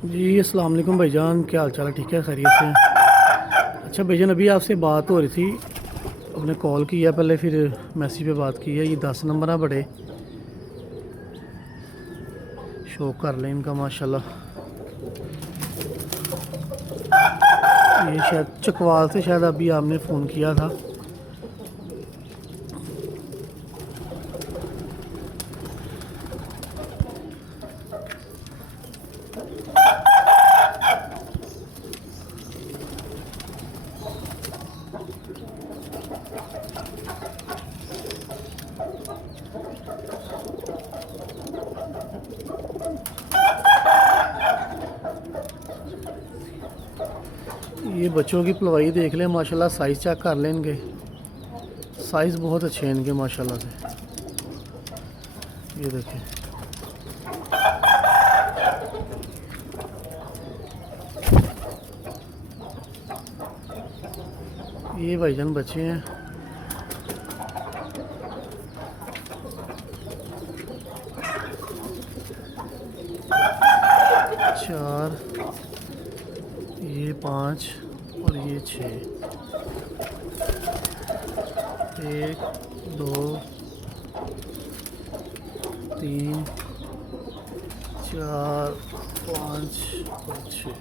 जी अस्सलाम वालेकुम भाईजान, क्या हाल चाल है? ठीक है, खैरियत से हैं? अच्छा भाईजान, अभी आपसे बात हो रही थी, आपने कॉल किया पहले, फिर मैसेज पे बात की है। ये 10 नंबर है बड़े, शो कर लें इनका माशाल्लाह। ये शायद चकवाल से शायद अभी आपने फ़ोन किया था। ये बच्चों की पलवाई देख लें माशाल्लाह, साइज़ चेक कर लें इनके, साइज़ बहुत अच्छे हैं इनके माशाल्लाह से। ये देखें, ये भाईजान बच्चे हैं। चार, ये पाँच और ये छः। एक, दो, तीन, चार, पाँच और छः।